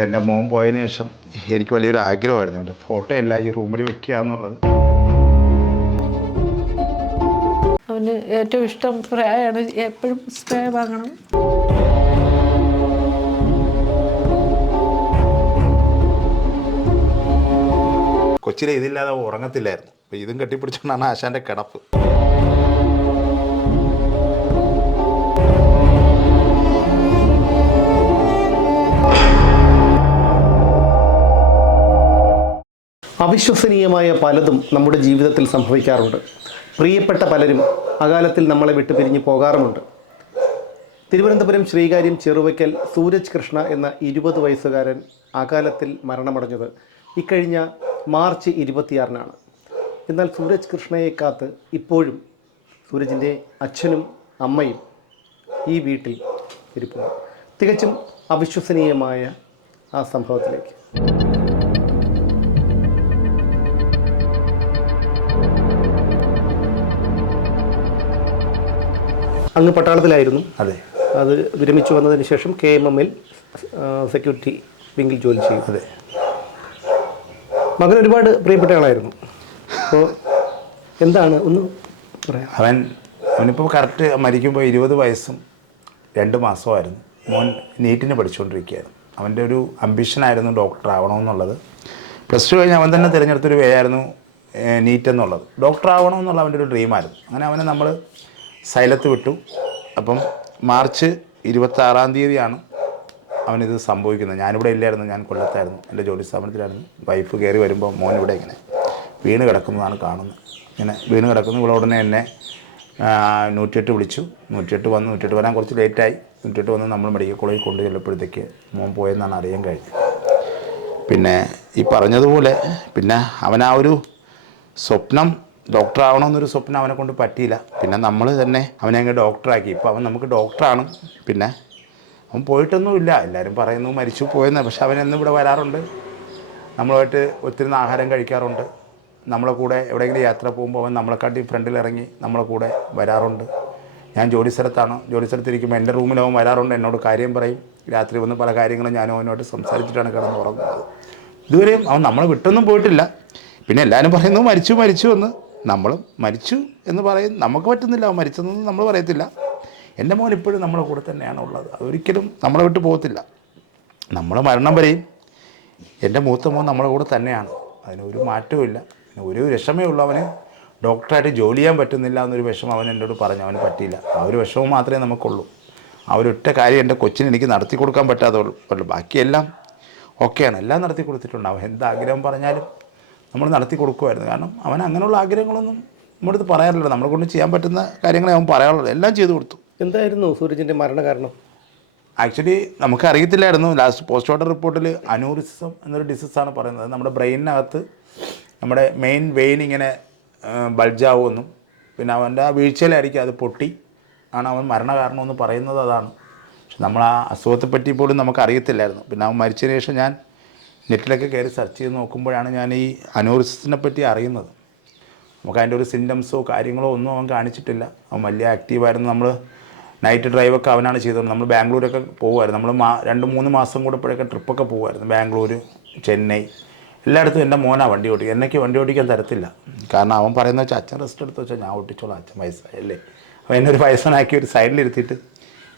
ഇതെന്റെ മോൻ പോയതിന് ശേഷം എനിക്ക് വലിയൊരു ആഗ്രഹമായിരുന്നു. എന്റെ ഫോട്ടോ എല്ലാം ഈ റൂമിൽ വെക്കുക എന്നുള്ളത്. അവന് ഏറ്റവും ഇഷ്ടം സ്പ്രേയാണ്. എപ്പോഴും സ്പ്രേ വാങ്ങണം. കൊച്ചിലെ ഇതില്ലാതെ ഉറങ്ങത്തില്ലായിരുന്നു. അപ്പോൾ ഇതും കെട്ടിപ്പിടിച്ചുകൊണ്ടാണ് ആശാന്റെ കിടപ്പ്. അവിശ്വസനീയമായ പലതും നമ്മുടെ ജീവിതത്തിൽ സംഭവിക്കാറുണ്ട്. പ്രിയപ്പെട്ട പലരും അകാലത്തിൽ നമ്മളെ വിട്ടു പിരിഞ്ഞു പോകാറുമുണ്ട്. തിരുവനന്തപുരം ശ്രീകാര്യം ചെറുവയ്ക്കൽ സൂരജ് കൃഷ്ണ എന്ന ഇരുപത് വയസ്സുകാരൻ അകാലത്തിൽ മരണമടഞ്ഞത് ഇക്കഴിഞ്ഞ മാർച്ച് ഇരുപത്തിയാറിനാണ്. എന്നാൽ സൂരജ് കൃഷ്ണയെ കാത്ത് ഇപ്പോഴും സൂരജിന്റെ അച്ഛനും അമ്മയും ഈ വീട്ടിൽ ഇരിപ്പുണ്ട്. തികച്ചും അവിശ്വസനീയമായ ആ സംഭവത്തിലേക്ക്. അങ്ങ് പട്ടാളത്തിലായിരുന്നു. അതെ. അത് വിരമിച്ചു വന്നതിന് ശേഷം കെ എം എമ്മിൽ സെക്യൂരിറ്റി വിങ്ങിൽ ജോലി ചെയ്യും അതെ. മകൻ ഒരുപാട് പ്രിയപ്പെട്ട ആളായിരുന്നു. അപ്പോൾ എന്താണ്? ഒന്ന് പറയാം. അവൻ അവനിപ്പോൾ കറക്റ്റ് മരിക്കുമ്പോൾ ഇരുപത് വയസ്സും രണ്ട് മാസമായിരുന്നു മോൻ നീറ്റിന് പഠിച്ചുകൊണ്ടിരിക്കുകയായിരുന്നു. അവന്റെ ഒരു അംബിഷനായിരുന്നു ഡോക്ടർ ആവണമെന്നുള്ളത്. പ്ലസ് ടു കഴിഞ്ഞ് അവൻ തന്നെ തിരഞ്ഞെടുത്തൊരു വേയായിരുന്നു നീറ്റ് എന്നുള്ളത്. ഡോക്ടർ ആവണമെന്നുള്ള അവന്റെ ഒരു ഡ്രീമായിരുന്നു അങ്ങനെ അവനെ നമ്മൾ സൈലത്ത് വിട്ടു. അപ്പം മാർച്ച് ഇരുപത്താറാം തീയതിയാണ് അവനിത് സംഭവിക്കുന്നത്. ഞാനിവിടെ ഇല്ലായിരുന്നു ഞാൻ കൊല്ലത്തായിരുന്നു. എന്റെ ജോലി സ്ഥാപനത്തിലായിരുന്നു. വൈഫ് കയറി വരുമ്പോൾ മോൻ ഇവിടെ ഇങ്ങനെ വീണ് കിടക്കുന്നതാണ് കാണുന്നത്. ഇങ്ങനെ വീണ് കിടക്കുന്നു. ഇവിടെ ഉടനെ എന്നെ നൂറ്റിയെട്ട് വിളിച്ചു. നൂറ്റിയെട്ട് വന്ന്. നൂറ്റിയെട്ട് വരാൻ കുറച്ച് ലേറ്റായി. നൂറ്റിയെട്ട് വന്ന് നമ്മൾ മെഡിക്കൽ കോളേജിൽ കൊണ്ടു ചെല്ലപ്പോഴത്തേക്ക് മോൻ പോയെന്നാണ് അറിയാൻ കഴിഞ്ഞത്. പിന്നെ ഈ പറഞ്ഞതുപോലെ പിന്നെ അവനാ ഒരു സ്വപ്നം ഡോക്ടർ ആവണമെന്നൊരു സ്വപ്നം അവനെ കൊണ്ട് പറ്റിയില്ല. പിന്നെ നമ്മൾ തന്നെ അവനെ അങ്ങ് ഡോക്ടറാക്കി. ഇപ്പോൾ അവൻ നമുക്ക് ഡോക്ടറാണ്. പിന്നെ അവൻ പോയിട്ടൊന്നുമില്ല. എല്ലാവരും പറയുന്നു മരിച്ചു പോയെന്ന്. പക്ഷെ അവൻ എന്നും ഇവിടെ വരാറുണ്ട്. നമ്മളുമായിട്ട് ഒത്തിരി ആഹാരം കഴിക്കാറുണ്ട്. നമ്മളെ കൂടെ എവിടെയെങ്കിലും യാത്ര പോകുമ്പോൾ അവൻ നമ്മളെക്കാട്ടി ഫ്രണ്ടിൽ ഇറങ്ങി നമ്മളെ കൂടെ വരാറുണ്ട്. ഞാൻ ജോലി സ്ഥലത്താണ്. ജോലി സ്ഥലത്തിരിക്കുമ്പോൾ എന്റെ റൂമിൽ അവൻ വരാറുണ്ട്. എന്നോട് കാര്യം പറയും. രാത്രി വന്ന് പല കാര്യങ്ങളും ഞാനും അവനോട് സംസാരിച്ചിട്ടാണ് കിടന്ന് ഉറങ്ങുന്നത് ഇതുവരെയും അവൻ നമ്മളെ വിട്ടൊന്നും പോയിട്ടില്ല. പിന്നെ എല്ലാവരും പറയുന്നു മരിച്ചു മരിച്ചു എന്ന്. നമ്മളും മരിച്ചു എന്ന് പറയും. നമുക്ക് പറ്റുന്നില്ല മരിച്ചതെന്ന് നമ്മൾ പറയത്തില്ല. എന്റെ മോൻ ഇപ്പോഴും നമ്മുടെ കൂടെ തന്നെയാണ് ഉള്ളത്. അതൊരിക്കലും നമ്മളെ വിട്ട് പോകത്തില്ല. നമ്മൾ മരണം വരെയും എന്റെ മൂത്ത മോൻ നമ്മുടെ കൂടെ തന്നെയാണ്. അതിനൊരു മാറ്റവും ഇല്ല. പിന്നെ ഒരു വിഷമേ ഉള്ളൂ അവന്. ഡോക്ടറായിട്ട് ജോലി ചെയ്യാൻ പറ്റുന്നില്ല എന്നൊരു വിഷമം അവൻ എന്നോട് പറഞ്ഞു. അവന് പറ്റിയില്ല. ആ ഒരു വിഷമം മാത്രമേ നമുക്കുള്ളൂ. ആ ഒറ്റ കാര്യം എന്റെ കൊച്ചിന് എനിക്ക് നടത്തി കൊടുക്കാൻ പറ്റാതെ ഉള്ളൂ. ബാക്കിയെല്ലാം ഓക്കെയാണ്. എല്ലാം നടത്തി കൊടുത്തിട്ടുണ്ട്. അവൻ എന്താഗ്രഹം പറഞ്ഞാലും നമ്മൾ നടത്തി കൊടുക്കുമായിരുന്നു. കാരണം അവൻ അങ്ങനെയുള്ള ആഗ്രഹങ്ങളൊന്നും നമ്മുടെ അടുത്ത് പറയാറില്ല നമ്മളെ കൊണ്ട് ചെയ്യാൻ പറ്റുന്ന കാര്യങ്ങളെ അവൻ പറയാറുള്ളൂ എല്ലാം ചെയ്തു കൊടുത്തു. എന്തായിരുന്നു സൂരജിന്റെ മരണ കാരണം? ആക്ച്വലി നമുക്ക് അറിയത്തില്ലായിരുന്നു. ലാസ്റ്റ് പോസ്റ്റ്മോർട്ടം റിപ്പോർട്ടിൽ അനൂറിസം എന്നൊരു ഡിസീസാണ് പറയുന്നത്. നമ്മുടെ ബ്രെയിനിനകത്ത് നമ്മുടെ മെയിൻ വെയിൻ ഇങ്ങനെ ബൾജാവുമെന്നും പിന്നെ അവന്റെ ആ വീഴ്ചയിലായിരിക്കും അത് പൊട്ടി. ആണ് അവൻ മരണകാരണമെന്ന് പറയുന്നത് അതാണ്. പക്ഷെ നമ്മൾ ആ അസുഖത്തെ പറ്റി പോലും നമുക്ക് അറിയത്തില്ലായിരുന്നു. പിന്നെ അവൻ മരിച്ചതിന് ശേഷം ഞാൻ നെറ്റിലൊക്കെ കയറി സെർച്ച് ചെയ്ത് നോക്കുമ്പോഴാണ് ഞാൻ ഈ അനോറിസിനെ പറ്റി അറിയുന്നത്. നമുക്ക് അതിന്റെ ഒരു സിംറ്റംസോ കാര്യങ്ങളോ ഒന്നും അവൻ കാണിച്ചിട്ടില്ല. അവൻ വലിയ ആക്റ്റീവായിരുന്നു നമ്മൾ നൈറ്റ് ഡ്രൈവൊക്കെ അവനാണ് ചെയ്തത്. നമ്മൾ ബാംഗ്ലൂരൊക്കെ പോകുമായിരുന്നു നമ്മൾ മാ രണ്ട് മൂന്ന് മാസം കൂടെപ്പോഴൊക്കെ ട്രിപ്പൊക്കെ പോകുമായിരുന്നു ബാംഗ്ലൂർ ചെന്നൈ എല്ലായിടത്തും എന്റെ മോനാണ് വണ്ടി ഓടിക്കുക എന്നൊക്കെ വണ്ടി ഓടിക്കാൻ തരത്തില്ല. കാരണം അവൻ പറയുന്ന വെച്ചാൽ അച്ഛൻ റെസ്റ്റ് എടുത്ത്? വെച്ചാൽ ഞാൻ ഓട്ടിച്ചോളാം അച്ഛൻ വയസ്സായല്ലേ അവൻ എന്നെ ഒരു വയസ്സനാക്കി ഒരു സൈഡിലിരുത്തിയിട്ട്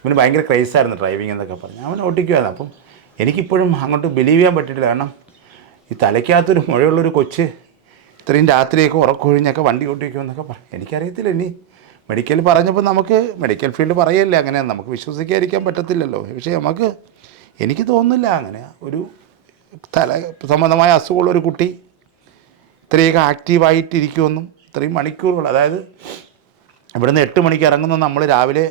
ഇവന് ഭയങ്കര ക്രൈസായിരുന്നു ഡ്രൈവിംഗ് എന്നൊക്കെ പറഞ്ഞു. അവൻ ഓട്ടിക്കുമായിരുന്നു അപ്പം എനിക്കിപ്പോഴും അങ്ങോട്ട് ബിലീവ് ചെയ്യാൻ പറ്റിയിട്ടില്ല. കാരണം ഈ തലയ്ക്കകത്തൊരു മുഴയുള്ളൊരു കൊച്ച് ഇത്രയും രാത്രിയൊക്കെ ഉറക്കൊഴിഞ്ഞൊക്കെ വണ്ടി ഓട്ടിക്കുമെന്നൊക്കെ പറയും എനിക്കറിയത്തില്ല ഇനി. മെഡിക്കൽ പറഞ്ഞപ്പോൾ നമുക്ക് മെഡിക്കൽ ഫീൽഡ് പറയല്ലേ അങ്ങനെ. നമുക്ക് വിശ്വസിക്കാതിരിക്കാൻ പറ്റത്തില്ലല്ലോ. പക്ഷേ നമുക്ക് എനിക്ക് തോന്നുന്നില്ല അങ്ങനെ ഒരു തല സംബന്ധമായ അസുഖമുള്ള ഒരു കുട്ടി ഇത്രയൊക്കെ ആക്റ്റീവായിട്ടിരിക്കുമെന്നും ഇത്രയും മണിക്കൂറുകൾ അതായത് ഇവിടുന്ന് എട്ട് മണിക്ക് ഇറങ്ങുന്ന നമ്മൾ രാവിലെ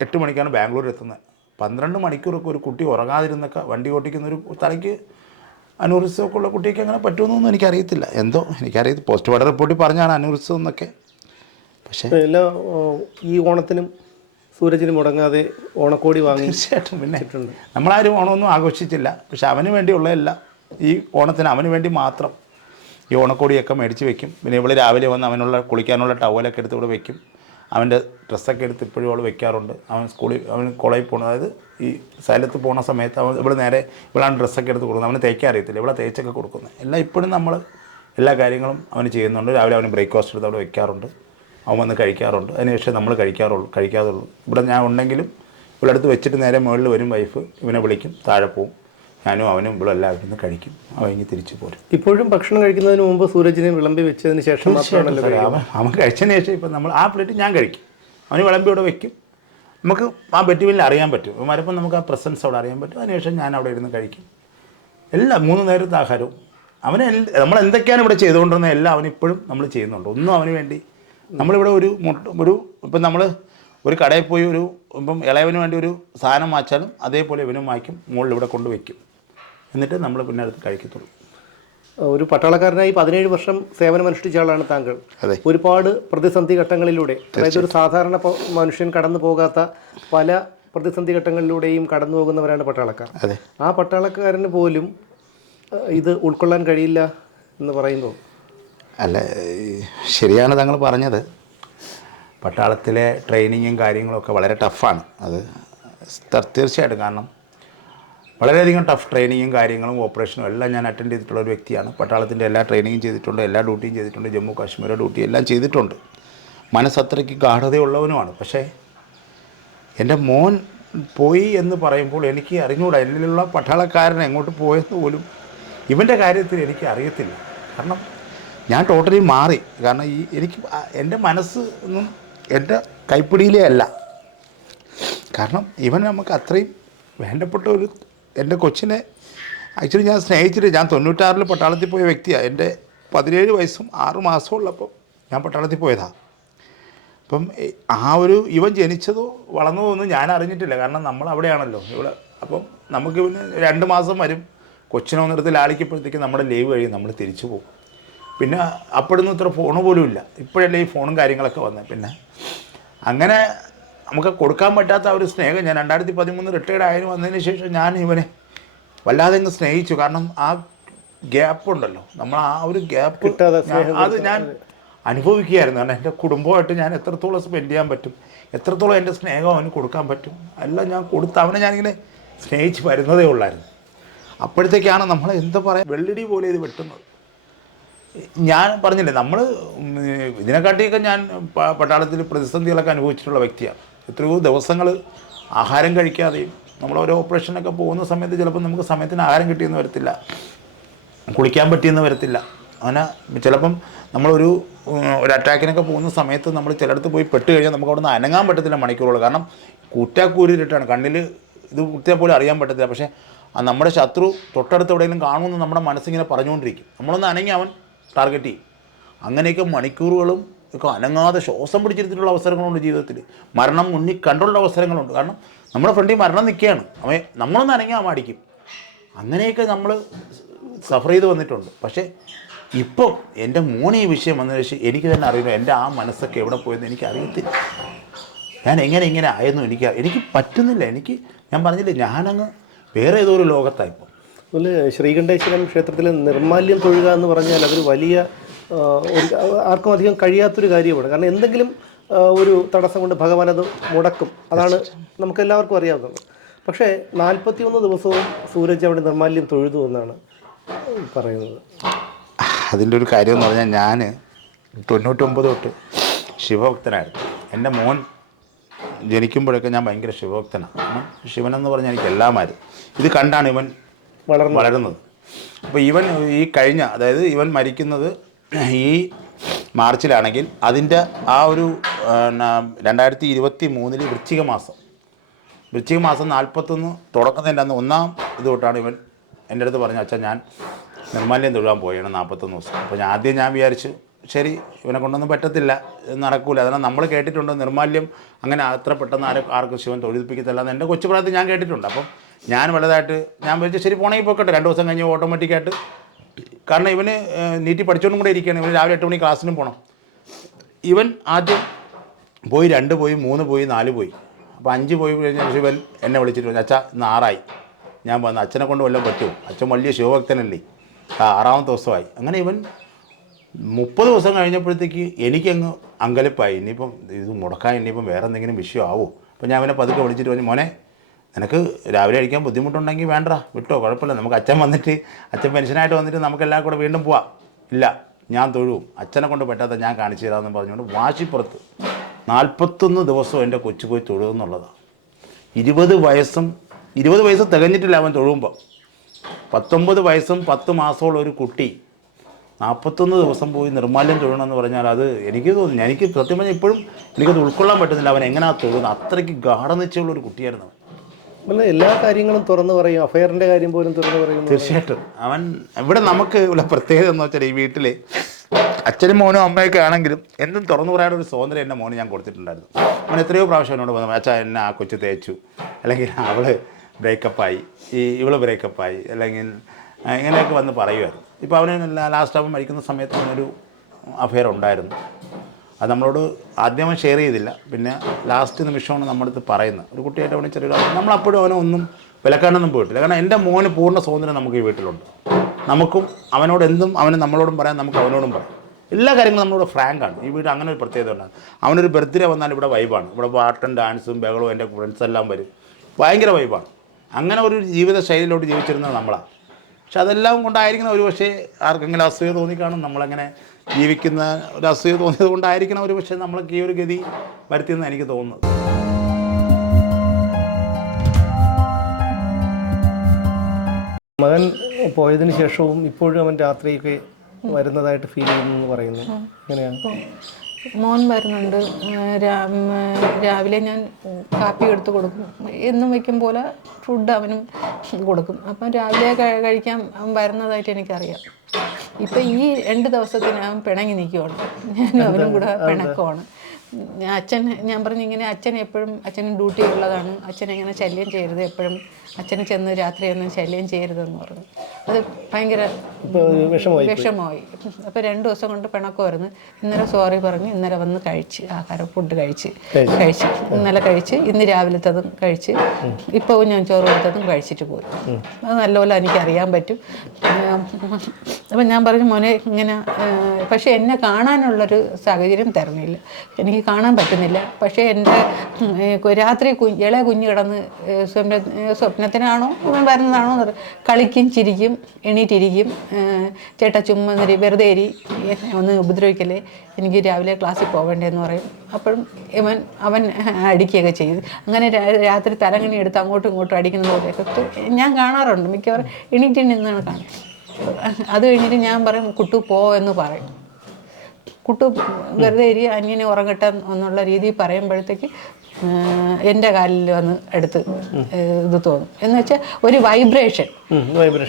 എട്ട് മണിക്കാണ് ബാംഗ്ലൂർ എത്തുന്നത് പന്ത്രണ്ട് മണിക്കൂറൊക്കെ ഒരു കുട്ടി ഉറങ്ങാതിരുന്നൊക്കെ വണ്ടി ഓട്ടിക്കുന്ന ഒരു തലയ്ക്ക് അനൂറിസമൊക്കെ ഉള്ള കുട്ടിക്ക് അങ്ങനെ പറ്റുമെന്നൊന്നും എനിക്കറിയത്തില്ല. എന്തോ എനിക്കറിയത്തില്ല. പോസ്റ്റ്മോർട്ടം റിപ്പോർട്ടിൽ പറഞ്ഞാണ് അനൂറിസം എന്നൊക്കെ. പക്ഷേ എല്ലാ ഈ ഓണത്തിനും സൂരജിന് മുടങ്ങാതെ ഓണക്കോടി വാങ്ങി തീർച്ചയായിട്ടും പിന്നെ നമ്മളാരും ഓണമൊന്നും ആഘോഷിച്ചില്ല. പക്ഷെ അവന് വേണ്ടിയുള്ളതല്ല ഈ ഓണത്തിന് അവന് വേണ്ടി മാത്രം ഈ ഓണക്കോടിയൊക്കെ മേടിച്ച് വെക്കും. പിന്നെ ഇവിടെ രാവിലെ വന്ന് അവനുള്ള കുളിക്കാനുള്ള ടവലൊക്കെ എടുത്ത് ഇവിടെ വെക്കും. അവന്റെ ഡ്രസ്സൊക്കെ എടുത്ത് ഇപ്പോഴും അവൾ വെക്കാറുണ്ട്. അവൻ സ്കൂളിൽ അവൻ കോളേജിൽ പോകണം അതായത് ഈ സ്ഥലത്ത് പോകുന്ന സമയത്ത് അവൻ ഇവിടെ നേരെ ഇവളാണ് ഡ്രസ്സൊക്കെ എടുത്ത് കൊടുക്കുന്നത്. അവന് തേക്കാൻ അറിയത്തില്ല. ഇവിടെ തേച്ചൊക്കെ കൊടുക്കുന്നത്. എല്ലാം ഇപ്പോഴും നമ്മൾ എല്ലാ കാര്യങ്ങളും അവന് ചെയ്യുന്നുണ്ട്. രാവിലെ അവന് ബ്രേക്ക്ഫാസ്റ്റ് എടുത്ത് അവിടെ വെക്കാറുണ്ട്. അവൻ വന്ന് കഴിക്കാറുണ്ട്. അതിനുശേഷം നമ്മൾ കഴിക്കാറുള്ളൂ കഴിക്കാതുള്ളൂ. ഇവിടെ ഞാൻ ഉണ്ടെങ്കിലും ഇവിടെ അടുത്ത് വെച്ചിട്ട് നേരെ മുകളിൽ വരും വൈഫ്. ഇവനെ വിളിക്കും താഴെ പോവും. ഞാനും അവനും ഇവിടെ എല്ലാവരും ഇരുന്ന് കഴിക്കും. അവൻ ഇങ്ങനെ തിരിച്ചു പോരും. ഇപ്പോഴും ഭക്ഷണം കഴിക്കുന്നതിന് മുമ്പ് സൂരജിനെ വിളമ്പി വെച്ചതിന് ശേഷം അവൻ അവൻ കഴിച്ചതിന് ശേഷം ഇപ്പം നമ്മൾ ആ പ്ലേറ്റ് ഞാൻ കഴിക്കും. അവന് വിളമ്പി ഇവിടെ വെക്കും. നമുക്ക് ആ ബെറ്റുവിൽ അറിയാൻ പറ്റും. വരുമ്പോൾ നമുക്ക് ആ പ്രസൻസ് അവിടെ അറിയാൻ പറ്റും. അതിനുശേഷം ഞാൻ അവിടെ ഇരുന്ന് കഴിക്കും. എല്ലാം മൂന്ന് നേരത്തെ ആഹാരവും. അവനെ നമ്മൾ എന്തൊക്കെയാണ് ഇവിടെ ചെയ്തുകൊണ്ടിരുന്നത് എല്ലാം അവൻ ഇപ്പോഴും നമ്മൾ ചെയ്യുന്നുണ്ട്. ഒന്നും അവന് വേണ്ടി നമ്മളിവിടെ ഒരു മുട്ട ഒരു ഇപ്പം നമ്മൾ ഒരു കടയിൽ പോയി ഒരു ഇപ്പം ഇളയവന് വേണ്ടി ഒരു സാധനം വാച്ചാലും അതേപോലെ ഇവനും വാങ്ങിക്കും. മുകളിൽ ഇവിടെ കൊണ്ടുവയ്ക്കും എന്നിട്ട് നമ്മൾ പിന്നെ അടുത്ത് കഴിക്കത്തുള്ളൂ. ഒരു പട്ടാളക്കാരനായി പതിനേഴ് വർഷം സേവനമനുഷ്ഠിച്ച ആളാണ് താങ്കൾ. അതെ. ഒരുപാട് പ്രതിസന്ധി ഘട്ടങ്ങളിലൂടെ അതായത് ഒരു സാധാരണ മനുഷ്യൻ കടന്നു പോകാത്ത പല പ്രതിസന്ധി ഘട്ടങ്ങളിലൂടെയും കടന്നു പോകുന്നവരാണ് പട്ടാളക്കാർ. അതെ. ആ പട്ടാളക്കാരന് പോലും ഇത് ഉൾക്കൊള്ളാൻ കഴിയില്ല എന്ന് പറയുമ്പോൾ? അല്ല ശരിയാണ് താങ്കൾ പറഞ്ഞത്. പട്ടാളത്തിലെ ട്രെയിനിങ്ങും കാര്യങ്ങളൊക്കെ വളരെ ടഫാണ് അത് തീർച്ചയായിട്ടും. കാരണം വളരെയധികം ടഫ് ട്രെയിനിങ്ങും കാര്യങ്ങളും ഓപ്പറേഷനും എല്ലാം ഞാൻ അറ്റൻഡ് ചെയ്തിട്ടുള്ള ഒരു വ്യക്തിയാണ്. പട്ടാളത്തിന്റെ എല്ലാ ട്രെയിനിങ്ങും ചെയ്തിട്ടുണ്ട് എല്ലാ ഡ്യൂട്ടിയും ചെയ്തിട്ടുണ്ട് ജമ്മു കാശ്മീരിലെ ഡ്യൂട്ടി എല്ലാം ചെയ്തിട്ടുണ്ട്. മനസ്സത്രയ്ക്ക് ഗാഢതയുള്ളവനുമാണ്. പക്ഷേ എന്റെ മോൻ പോയി എന്ന് പറയുമ്പോൾ എനിക്ക് അറിഞ്ഞുകൂടാ എന്നിലുള്ള പട്ടാളക്കാരൻ എങ്ങോട്ട് പോയെന്ന് പോലും ഇവന്റെ കാര്യത്തിൽ എനിക്ക് അറിയത്തില്ല. കാരണം ഞാൻ ടോട്ടലി മാറി. കാരണം ഈ എനിക്ക് എന്റെ മനസ്സ് ഒന്നും എന്റെ കൈപ്പിടിയിലേ അല്ല. കാരണം ഇവൻ നമുക്ക് അത്രയും വേണ്ടപ്പെട്ട ഒരു എന്റെ കൊച്ചിനെ ആക്ച്വലി ഞാൻ സ്നേഹിച്ചിട്ട് ഞാൻ തൊണ്ണൂറ്റാറിൽ പട്ടാളത്തിൽ പോയ വ്യക്തിയാണ് എന്റെ പതിനേഴ് വയസ്സും ആറ് മാസവും ഉള്ളപ്പോൾ ഞാൻ പട്ടാളത്തിൽ പോയതാണ് അപ്പം ആ ഒരു ഇവൻ ജനിച്ചതോ വളർന്നതോ ഒന്നും ഞാൻ അറിഞ്ഞിട്ടില്ല. കാരണം നമ്മൾ അവിടെയാണല്ലോ. ഇവിടെ അപ്പം നമുക്ക് പിന്നെ രണ്ട് മാസം വരും. കൊച്ചിനെ ഒന്നിടത്ത് ലാളിക്കപ്പോഴത്തേക്ക് നമ്മുടെ ലീവ് കഴിയും നമ്മൾ തിരിച്ചു പോകും. പിന്നെ അപ്പോഴൊന്നും ഇത്ര ഫോണ് പോലും ഇല്ല ഇപ്പോഴല്ലേ ഈ ഫോണും കാര്യങ്ങളൊക്കെ വന്നത് പിന്നെ അങ്ങനെ നമുക്ക് കൊടുക്കാൻ പറ്റാത്ത ആ ഒരു സ്നേഹം ഞാൻ രണ്ടായിരത്തി പതിമൂന്ന് റിട്ടയർഡ് ആയതിന് വന്നതിന് ശേഷം ഞാൻ ഇവനെ വല്ലാതെ അങ്ങ് സ്നേഹിച്ചു. കാരണം ആ ഗ്യാപ്പ് ഉണ്ടല്ലോ. നമ്മൾ ആ ഒരു ഗ്യാപ്പ് അത് ഞാൻ അനുഭവിക്കുകയായിരുന്നു. കാരണം എന്റെ കുടുംബമായിട്ട് ഞാൻ എത്രത്തോളം സ്പെൻഡ് ചെയ്യാൻ പറ്റും എത്രത്തോളം എന്റെ സ്നേഹം അവന് കൊടുക്കാൻ പറ്റും എല്ലാം ഞാൻ കൊടുത്ത് അവനെ ഞാനിങ്ങനെ സ്നേഹിച്ച് വരുന്നതേ ഉള്ളായിരുന്നു. അപ്പോഴത്തേക്കാണ് നമ്മൾ എന്താ പറയുക വെള്ളിടി പോലെ ഇത് വെട്ടുന്നത്. ഞാൻ പറഞ്ഞില്ലേ നമ്മൾ ഇതിനെക്കാട്ടിയൊക്കെ ഞാൻ പട്ടാളത്തിൽ പ്രതിസന്ധികളൊക്കെ അനുഭവിച്ചിട്ടുള്ള വ്യക്തിയാണ്. എത്രയോ ദിവസങ്ങൾ ആഹാരം കഴിക്കാതെയും നമ്മൾ ഓരോ ഓപ്പറേഷനൊക്കെ പോകുന്ന സമയത്ത് ചിലപ്പോൾ നമുക്ക് സമയത്തിന് ആഹാരം കിട്ടിയെന്ന് വരത്തില്ല. കുളിക്കാൻ പറ്റിയെന്ന് വരത്തില്ല. അങ്ങനെ ചിലപ്പം നമ്മളൊരു ഒരു അറ്റാക്കിനൊക്കെ പോകുന്ന സമയത്ത് നമ്മൾ ചിലയിടത്ത് പോയി പെട്ട് കഴിഞ്ഞാൽ നമുക്ക് അവിടെ നിന്ന് അനങ്ങാൻ പറ്റത്തില്ല മണിക്കൂറുകൾ. കാരണം കൂറ്റാക്കൂരിട്ടാണ് കണ്ണിൽ ഇത് കുത്തിയാൽ പോലും അറിയാൻ പറ്റത്തില്ല. പക്ഷേ നമ്മുടെ ശത്രു തൊട്ടടുത്ത് എവിടെയെങ്കിലും കാണുമെന്ന് നമ്മുടെ മനസ്സിങ്ങനെ പറഞ്ഞുകൊണ്ടിരിക്കും. നമ്മളൊന്ന് അനങ്ങി അവൻ ടാർഗറ്റ് ചെയ്യും. അങ്ങനെയൊക്കെ മണിക്കൂറുകളും ഒക്കെ അനങ്ങാതെ ശ്വാസം പിടിച്ചിരുത്തിട്ടുള്ള അവസരങ്ങളുണ്ട് ജീവിതത്തിൽ. മരണം മുന്നിൽ കണ്ടുള്ള അവസരങ്ങളുണ്ട്. കാരണം നമ്മുടെ ഫ്രണ്ടിൽ മരണം നിൽക്കുകയാണ്. അവൻ നമ്മളൊന്ന് അനങ്ങി മാടിക്കും അങ്ങനെയൊക്കെ നമ്മൾ സഫർ ചെയ്ത് വന്നിട്ടുണ്ട്. പക്ഷേ ഇപ്പം എന്റെ മോൻ ഈ വിഷയം വന്നതിന് ശേഷം എനിക്ക് തന്നെ അറിയില്ല എന്റെ ആ മനസ്സൊക്കെ എവിടെ പോയെന്ന് എനിക്ക് അറിയത്തില്ല. ഞാൻ എങ്ങനെ ഇങ്ങനെ ആയെന്നും എനിക്ക് എനിക്ക് പറ്റുന്നില്ല. എനിക്ക് ഞാൻ പറഞ്ഞില്ല ഞാനങ്ങ് വേറെ ഏതോ ഒരു ലോകത്തായിപ്പോൾ അതുപോലെ ശ്രീകണ്ഠേശ്വരം ക്ഷേത്രത്തിലെ നിർമാല്യം തൊഴുക എന്ന് പറഞ്ഞാൽ അതൊരു വലിയ ആർക്കും അധികം കഴിയാത്തൊരു കാര്യമാണ്. കാരണം എന്തെങ്കിലും ഒരു തടസ്സം കൊണ്ട് ഭഗവാൻ അത് മുടക്കും. അതാണ് നമുക്ക് എല്ലാവർക്കും അറിയാവുന്നത്. പക്ഷേ നാൽപ്പത്തി ഒന്ന് ദിവസവും സൂരജ് അവിടെ നിർമാല്യം തൊഴുതു എന്നാണ് പറയുന്നത്. അതിന്റെ ഒരു കാര്യം എന്ന് പറഞ്ഞാൽ ഞാൻ തൊണ്ണൂറ്റൊമ്പത് തൊട്ട് ശിവഭക്തനായിരുന്നു. എന്റെ മോൻ ജനിക്കുമ്പോഴൊക്കെ ഞാൻ ഭയങ്കര ശിവഭക്തനാണ്. ശിവനെന്ന് പറഞ്ഞാൽ എനിക്ക് എല്ലാമായിരുന്നു ഇത് കണ്ടാണ് ഇവൻ വളർന്നു വളരുന്നത്. അപ്പോൾ ഇവൻ ഈ കഴിഞ്ഞ അതായത് ഇവൻ മരിക്കുന്നത് ഈ മാർച്ചിലാണെങ്കിൽ അതിന്റെ ആ ഒരു രണ്ടായിരത്തി ഇരുപത്തി മൂന്നിൽ വൃശ്ചിക മാസം. വൃശ്ചിക മാസം നാൽപ്പത്തൊന്ന് തുടക്കുന്നതിന്റെ അന്ന് ഒന്നാം ഇത് തൊട്ടാണ് ഇവൻ എന്റെ അടുത്ത് പറഞ്ഞു അച്ഛൻ ഞാൻ നിർമാല്യം തൊഴുവാൻ പോയാണ് നാൽപ്പത്തൊന്ന് ദിവസം. അപ്പോൾ ഞാൻ ആദ്യം ഞാൻ വിചാരിച്ചു ശരി ഇവനെ കൊണ്ടൊന്നും പറ്റത്തില്ല നടക്കൂല. അതാണ് നമ്മൾ കേട്ടിട്ടുണ്ട് നിർമാല്യം അങ്ങനെ അത്ര പെട്ടെന്ന് ആരും ആർക്കും ശിവൻ തൊഴിൽപ്പിക്കത്തില്ല എന്ന് എന്റെ കൊച്ചു പ്രായത്തിൽ ഞാൻ കേട്ടിട്ടുണ്ട്. അപ്പം ഞാൻ വലുതായിട്ട് ഞാൻ വിളിച്ച് ശരി പോണെങ്കിൽ പോക്കട്ടെ രണ്ട് ദിവസം കഴിഞ്ഞ് ഓട്ടോമാറ്റിക്കായിട്ട് കാരണം ഇവന് നീറ്റി പഠിച്ചോണ്ടും കൂടെ ഇരിക്കുകയാണ്. ഇവന് രാവിലെ എട്ട് മണി ക്ലാസ്സിനും പോകണം ഇവൻ ആദ്യം പോയി രണ്ട് പോയി മൂന്ന് പോയി നാല് പോയി. അപ്പോൾ അഞ്ച് പോയി കഴിഞ്ഞാൽ ഇവൻ എന്നെ വിളിച്ചിട്ട് പറഞ്ഞു അച്ഛാ ഇന്ന് ആറായി. ഞാൻ വന്ന് അച്ഛനെ കൊണ്ട് വല്ലതും പറ്റുമോ അച്ഛൻ വലിയ ശിവഭക്തനല്ലേ. ആറാമത്തെ ദിവസമായി. അങ്ങനെ ഇവൻ മുപ്പത് ദിവസം കഴിഞ്ഞപ്പോഴത്തേക്ക് എനിക്കങ്ങ് അങ്കലിപ്പായി. ഇനിയിപ്പം ഇത് മുടക്കാൻ ഇനിയിപ്പം വേറെ എന്തെങ്കിലും വിഷയമാവോ? അപ്പോൾ ഞാൻ അവനെ പതുക്കെ വിളിച്ചിട്ട് പറഞ്ഞു മോനെ നിനക്ക് രാവിലെ കഴിക്കാൻ ബുദ്ധിമുട്ടുണ്ടെങ്കിൽ വേണ്ട വിട്ടോ കുഴപ്പമില്ല. നമുക്ക് അച്ഛൻ വന്നിട്ട് അച്ഛൻ പെൻഷനായിട്ട് വന്നിട്ട് നമുക്ക് എല്ലാം കൂടെ വീണ്ടും പോവാം. ഇല്ല ഞാൻ തൊഴുവും. അച്ഛനെ കൊണ്ട് പറ്റാത്ത ഞാൻ കാണിച്ചു തരാമെന്ന് പറഞ്ഞുകൊണ്ട് വാശിപ്പുറത്ത് നാൽപ്പത്തൊന്ന് ദിവസവും എന്റെ കൊച്ചു പോയി തൊഴുമെന്നുള്ളതാണ് ഇരുപത് വയസ്സും ഇരുപത് വയസ്സ് തികഞ്ഞിട്ടില്ല അവൻ തൊഴുമ്പോൾ പത്തൊമ്പത് വയസ്സും പത്ത് മാസമുള്ള ഒരു കുട്ടി നാൽപ്പത്തൊന്ന് ദിവസം പോയി നിർമ്മാല്യം തൊഴണമെന്ന് പറഞ്ഞാൽ അത് എനിക്ക് തോന്നുന്നു എനിക്ക് സത്യം പറഞ്ഞാൽ ഇപ്പോഴും എനിക്കത് ഉൾക്കൊള്ളാൻ പറ്റുന്നില്ല അവൻ എങ്ങനെയാണ് തൊഴുന്നത്. അത്രയ്ക്ക് ഗാഠനിച്ചയുള്ള ഒരു കുട്ടിയായിരുന്നു അവൻ. എല്ലാ കാര്യങ്ങളും തുറന്നു പറയും. അഫയറിന്റെ കാര്യം പോലും തുറന്നു പറയും തീർച്ചയായിട്ടും. അവൻ ഇവിടെ നമുക്ക് ഉള്ള പ്രത്യേകത എന്ന് വെച്ചാൽ ഈ വീട്ടിൽ അച്ഛനും മോനും അമ്മയൊക്കെ ആണെങ്കിലും എന്തും തുറന്നു പറയാനുള്ള ഒരു സ്വാതന്ത്ര്യം എന്റെ മോന് ഞാൻ കൊടുത്തിട്ടുണ്ടായിരുന്നു. അവൻ എത്രയോ പ്രാവശ്യം എന്നോട് പറഞ്ഞു അച്ഛാ എന്നെ ആ കൊച്ചു തേച്ചു. അല്ലെങ്കിൽ അവൾ ബ്രേക്കപ്പായി ഈ ഇവൾ ബ്രേക്കപ്പായി അല്ലെങ്കിൽ ഇങ്ങനെയൊക്കെ വന്ന് പറയുമായിരുന്നു. ഇപ്പോൾ അവന് ലാസ്റ്റ് അവൻ മരിക്കുന്ന സമയത്ത് അവനൊരു അഫയർ ഉണ്ടായിരുന്നു. അത് നമ്മളോട് ആദ്യം ഷെയർ ചെയ്തില്ല. പിന്നെ ലാസ്റ്റ് നിമിഷമാണ് നമ്മളടുത്ത് പറയുന്നത്. ഒരു കുട്ടിയായിട്ട് അവനെ ചെറിയ നമ്മളപ്പോഴും അവനെ ഒന്നും വിലക്കാനൊന്നും പോയിട്ടില്ല. കാരണം എന്റെ മോന് പൂർണ സ്വാതന്ത്ര്യം നമുക്ക് ഈ വീട്ടിലുണ്ട്. നമുക്കും അവനോട് എന്തും അവന് നമ്മളോടും പറയാം നമുക്ക് അവനോടും പറയാം. എല്ലാ കാര്യങ്ങളും നമ്മളോട് ഫ്രാങ്കാണ് ഈ വീട് അങ്ങനെ ഒരു പ്രത്യേകത ഉണ്ടാകും അവനൊരു ബർത്ത്ഡേ വന്നാൽ ഇവിടെ വൈബാണ് ഇവിടെ പാട്ടും ഡാൻസും ബഹളവും എന്റെ ഫ്രണ്ട്സ് എല്ലാം വരും. ഭയങ്കര വൈബാണ് അങ്ങനെ ഒരു ജീവിത ശൈലിയിലോട്ട് ജീവിച്ചിരുന്നത് നമ്മളാണ്. പക്ഷെ അതെല്ലാം കൊണ്ടായിരിക്കുന്ന ഒരു പക്ഷേ ആർക്കെങ്കിലും അസൂയ തോന്നിക്കാണും നമ്മളങ്ങനെ ജീവിക്കുന്ന ഒരു അസൂയ തോന്നിയത് കൊണ്ടായിരിക്കണം ഒരു പക്ഷേ നമ്മൾക്ക് ഈ ഒരു ഗതി വരുത്തിയെന്ന് എനിക്ക് തോന്നുന്നത്. മകൻ പോയതിന് ശേഷവും ഇപ്പോഴും അവൻ രാത്രിയൊക്കെ വരുന്നതായിട്ട് ഫീൽ ചെയ്യുന്നു എന്ന് പറയുന്നു. എങ്ങനെയാണ്? മോൻ വരുന്നുണ്ട്. രാവിലെ ഞാൻ കാപ്പി എടുത്ത് കൊടുക്കും. എന്നും വയ്ക്കും പോലെ ഫുഡ് അവനും കൊടുക്കും. അപ്പം രാവിലെ കഴിക്കാൻ അവൻ വരുന്നതായിട്ട് എനിക്കറിയാം. ഇപ്പം ഈ രണ്ട് ദിവസത്തിന് അവൻ പിണങ്ങി നിൽക്കുവാണ് ഞാനും അവനും കൂടെ പിണക്കമാണ്. ഞാൻ അച്ഛൻ ഞാൻ പറഞ്ഞു ഇങ്ങനെ അച്ഛൻ എപ്പോഴും അച്ഛന് ഡ്യൂട്ടി ഉള്ളതാണ്. അച്ഛൻ ഇങ്ങനെ ശല്യം ചെയ്യരുത് എപ്പോഴും. അച്ഛന് ചെന്ന് രാത്രിയൊന്നും ശല്യം ചെയ്യരുതെന്ന് പറഞ്ഞു. അത് ഭയങ്കര വിഷമമായി അപ്പോൾ രണ്ട് ദിവസം കൊണ്ട് പിണക്കമായിരുന്നു. ഇന്നലെ സോറി പറഞ്ഞ് ഇന്നലെ വന്ന് കഴിച്ച് ആഹാരം ഫുഡ് കഴിച്ച്. കഴിച്ച്. ഇന്നലെ കഴിച്ച് ഇന്ന് രാവിലത്തതും കഴിച്ച് ഇപ്പോൾ ഞാൻ ചോറ് കൊടുത്തതും കഴിച്ചിട്ട് പോയി. അത് നല്ലപോലെ എനിക്കറിയാൻ പറ്റും. അപ്പം ഞാൻ പറഞ്ഞു മോനെ ഇങ്ങനെ പക്ഷെ പക്ഷേ എന്നെ കാണാനുള്ളൊരു സാഹചര്യം തരണില്ല. എനിക്ക് കാണാൻ പറ്റുന്നില്ല. പക്ഷേ എന്റെ രാത്രി കു ഇളയ കുഞ്ഞ് കിടന്ന് സ്വപ്ന സ്വപ്നത്തിനാണോ വരുന്നതാണോ എന്ന് കളിക്കും ചിരിക്കും എണീറ്റിരിക്കും. ചേട്ട ചേട്ടാ ചുമ്മാ വെറുതെ എരി ഒന്ന് ഉപദ്രവിക്കല്ലേ? എനിക്ക് രാവിലെ ക്ലാസ്സിൽ പോകണ്ടേന്ന് പറയും. അപ്പോഴും ഇവൻ അവൻ അടിക്കുകയൊക്കെ ചെയ്തു അങ്ങനെ രാത്രി തലങ്ങണി എടുത്ത് അങ്ങോട്ടും ഇങ്ങോട്ടും അടിക്കുന്ന പോലെയൊക്കെ ഞാൻ കാണാറുണ്ട്. മിക്കവാറും എണീറ്റിൽ നിന്നാണ് കാണുന്നത്. അത് കഴിഞ്ഞിട്ട് ഞാൻ പറയും കുട്ടു പോ എന്ന് പറയും. കുട്ടു വെറുതെ ഇരി അന്യനെ ഉറങ്ങട്ടെ എന്നുള്ള രീതിയിൽ പറയുമ്പോഴത്തേക്ക് എന്റെ കാലിൽ വന്ന് എടുത്ത് ഇത് തോന്നും. എന്ന് വെച്ചാൽ ഒരു വൈബ്രേഷൻ.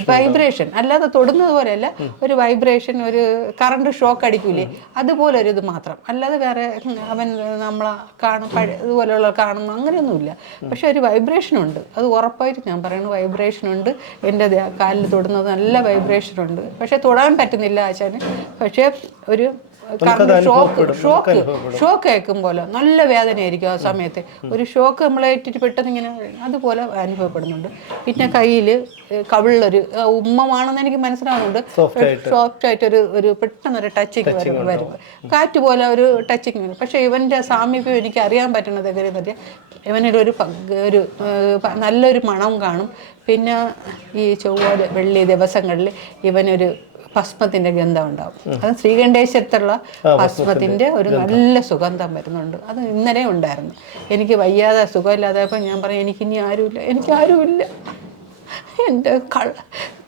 വൈബ്രേഷൻ അല്ലാതെ തൊടുന്നത് പോലെയല്ല. ഒരു വൈബ്രേഷൻ ഒരു കറണ്ട് ഷോക്ക് അടിക്കൂലേ. അതുപോലെ ഒരു ഇത് മാത്രം. അല്ലാതെ വേറെ അവൻ നമ്മളെ കാണും ഇതുപോലെയുള്ള കാണുന്നു അങ്ങനെയൊന്നുമില്ല. പക്ഷെ ഒരു വൈബ്രേഷൻ ഉണ്ട് അത് ഉറപ്പായിട്ട് ഞാൻ പറയുന്നത് വൈബ്രേഷൻ ഉണ്ട് എന്റെ കാലിൽ തൊടുന്നത് നല്ല വൈബ്രേഷൻ ഉണ്ട് പക്ഷെ തൊടാൻ പറ്റുന്നില്ല ആശാന്. പക്ഷേ ഒരു ഷോക്ക് ഷോക്ക് ഷോക്ക് കേൾക്കും പോലെ നല്ല വേദനയായിരിക്കും ആ സമയത്ത്. ഒരു ഷോക്ക് നമ്മളേറ്റിട്ട് പെട്ടെന്ന് ഇങ്ങനെ അതുപോലെ അനുഭവപ്പെടുന്നുണ്ട്. പിന്നെ കയ്യിൽ കവിളിലൊരു ഉമ്മമാണെന്ന് എനിക്ക് മനസ്സിലാവുന്നുണ്ട്. സോഫ്റ്റ് ആയിട്ട്. ഒരു ഒരു പെട്ടെന്നൊരു ടച്ചിങ് വരും വരും. കാറ്റ് പോലെ ഒരു ടച്ചിങ് വരും. പക്ഷേ ഇവന്റെ സാമീപ്യം എനിക്ക് അറിയാൻ പറ്റുന്നത് എങ്ങനെയെന്ന് വെച്ചാൽ ഇവനൊരു ഒരു ഒരു നല്ലൊരു മണം കാണും. പിന്നെ ഈ ചൊവ്വ വെള്ളി ദിവസങ്ങളിൽ ഇവനൊരു ഭസ്മത്തിന്റെ ഗന്ധം ഉണ്ടാവും. അത് ശ്രീകണ്ഠേശ്വരത്തുള്ള ഭസ്മത്തിന്റെ ഒരു നല്ല സുഗന്ധം വരുന്നുണ്ട്. അത് ഇന്നലെ ഉണ്ടായിരുന്നു. എനിക്ക് വയ്യാതെ സുഖമില്ലാതായപ്പോൾ ഞാൻ പറയും എനിക്ക് ഇനി ആരുമില്ല എനിക്ക് ആരുമില്ല. എന്റെ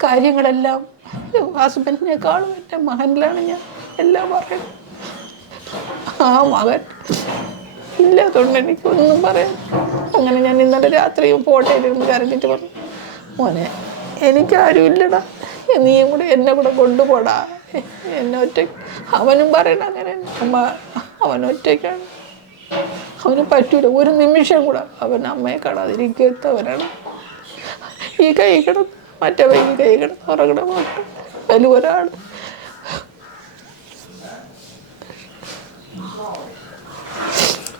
കാര്യങ്ങളെല്ലാം ഹസ്ബൻഡിനെക്കാളും എന്റെ മകനിലാണ് ഞാൻ എല്ലാം പറയുന്നത്. ആ മകൻ ഇല്ലാത്തതുകൊണ്ട് എനിക്കൊന്നും പറയാം അങ്ങനെ ഞാൻ ഇന്നലെ രാത്രിയും ഫോട്ടോയിലിരുന്ന് കരഞ്ഞിട്ട് പറഞ്ഞു മോനെ എനിക്കാരും ഇല്ലടാ നീയും കൂടെ എന്നെ കൂടെ കൊണ്ടുപോടാ. എന്നെ ഒറ്റ അവനും പറയണ അങ്ങനെ. അമ്മ അവൻ ഒറ്റയ്ക്കാണ്. അവന് പറ്റൂല. ഒരു നിമിഷം കൂടെ അവൻ അമ്മയെ കാണാതിരിക്കുന്നവരാണ് ഈ കൈ കിടന്ന് മറ്റവൻ ഈ കൈ കിടന്ന് ഉറങ്ങണ അതിൽ ഒരാൾ.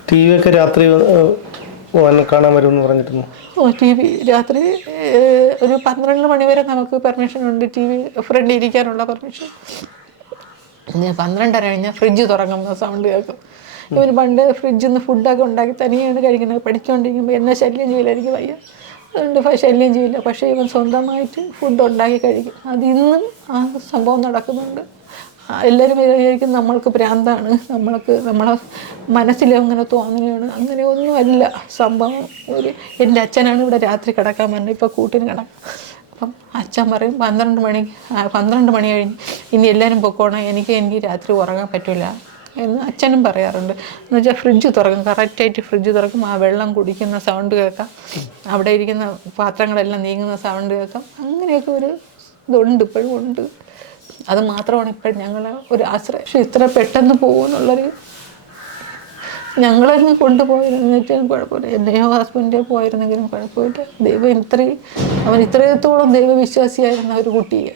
ടി വി ഒക്കെ രാത്രി കാണാൻ വരുമെന്ന് പറഞ്ഞിരുന്നു. ഓ ടി വി രാത്രി ഒരു പന്ത്രണ്ട് മണിവരെ നമുക്ക് പെർമിഷൻ ഉണ്ട്. ടി വി ഫ്രണ്ട് ഇരിക്കാനുള്ള പെർമിഷൻ പന്ത്രണ്ടര കഴിഞ്ഞാൽ ഫ്രിഡ്ജ് തുറങ്ങുന്ന സൗണ്ട് കേൾക്കും. ഇവർ പണ്ട് ഫ്രിഡ്ജിൽ നിന്ന് ഫുഡൊക്കെ ഉണ്ടാക്കി തനിയാണ് കഴിക്കുന്നത്. പഠിച്ചുകൊണ്ടിരിക്കുമ്പോൾ എന്നെ ശല്യം ചെയ്യില്ല എനിക്ക് വയ്യ. അതുകൊണ്ട് ശല്യം ചെയ്യില്ല പക്ഷേ ഇവൻ സ്വന്തമായിട്ട് ഫുഡ് ഉണ്ടാക്കി കഴിക്കും. അത് ഇന്നും ആ സംഭവം നടക്കുന്നുണ്ട്. എല്ലാവരും വിചാരിക്കും നമ്മൾക്ക് ഭ്രാന്താണ് നമ്മൾക്ക് നമ്മളെ മനസ്സിൽ അങ്ങനെ തോന്നുകയാണ് അങ്ങനെ ഒന്നുമല്ല. സംഭവം ഒരു എന്റെ അച്ഛനാണ് ഇവിടെ രാത്രി കിടക്കാൻ പറഞ്ഞത്. ഇപ്പോൾ കൂട്ടിന് കിടക്കാം അപ്പം അച്ഛൻ പറയും പന്ത്രണ്ട് മണി പന്ത്രണ്ട് മണി കഴിഞ്ഞ് ഇനി എല്ലാവരും പൊക്കോണം. എനിക്ക് എനിക്ക് രാത്രി ഉറങ്ങാൻ പറ്റില്ല. എന്ന് അച്ഛനും പറയാറുണ്ട്. എന്ന് വെച്ചാൽ ഫ്രിഡ്ജ് തുറക്കും. കറക്റ്റായിട്ട് ഫ്രിഡ്ജ് തുറക്കും. ആ വെള്ളം കുടിക്കുന്ന സൗണ്ട് കേൾക്കാം. അവിടെ ഇരിക്കുന്ന പാത്രങ്ങളെല്ലാം നീങ്ങുന്ന സൗണ്ട് കേൾക്കാം. അങ്ങനെയൊക്കെ ഒരു ഇതുണ്ട് ഇപ്പോഴും ഉണ്ട്. അത് മാത്രമാണ് ഇപ്പോഴും ഞങ്ങൾ ഒരു ആശ്രയം. ഇത്ര പെട്ടെന്ന് പോകുമെന്നുള്ളൊരു ഞങ്ങളങ്ങ് കൊണ്ടുപോയിരുന്നെന്ന് വെച്ചാൽ കുഴപ്പമില്ല. എന്നെയോ ഹസ്ബൻഡോ പോയിരുന്നെങ്കിലും കുഴപ്പമില്ല. ദൈവം ഇത്രയും അവൻ ഇത്രയത്തോളം ദൈവവിശ്വാസിയായിരുന്ന ഒരു കുട്ടിയെ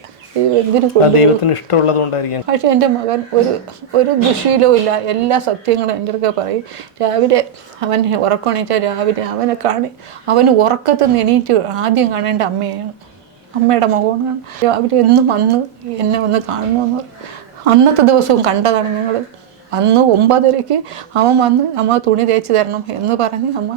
ദൈവത്തിന് ഇഷ്ടമുള്ളതുകൊണ്ടായിരിക്കും. പക്ഷേ എന്റെ മകൻ ഒരു ഒരു ദുശീലവും ഇല്ല. എല്ലാ സത്യങ്ങളും എന്റെ അടുക്ക പറയും. രാവിലെ അവൻ ഉറക്കണീച്ചാൽ രാവിലെ അവനെ കാണി അവന് ഉറക്കത്തിൽ നിന്ന് എണീറ്റ് ആദ്യം കാണേണ്ട അമ്മയാണ്. അമ്മയുടെ മുഖമാണ് അവർ എന്നും വന്ന് എന്നെ ഒന്ന് കാണണമെന്ന്. അന്നത്തെ ദിവസവും കണ്ടതാണ് ഞങ്ങൾ അന്ന് ഒമ്പതരയ്ക്ക് അമ്മ വന്ന് അമ്മ തുണി തേച്ച് തരണം എന്ന് പറഞ്ഞ് അമ്മ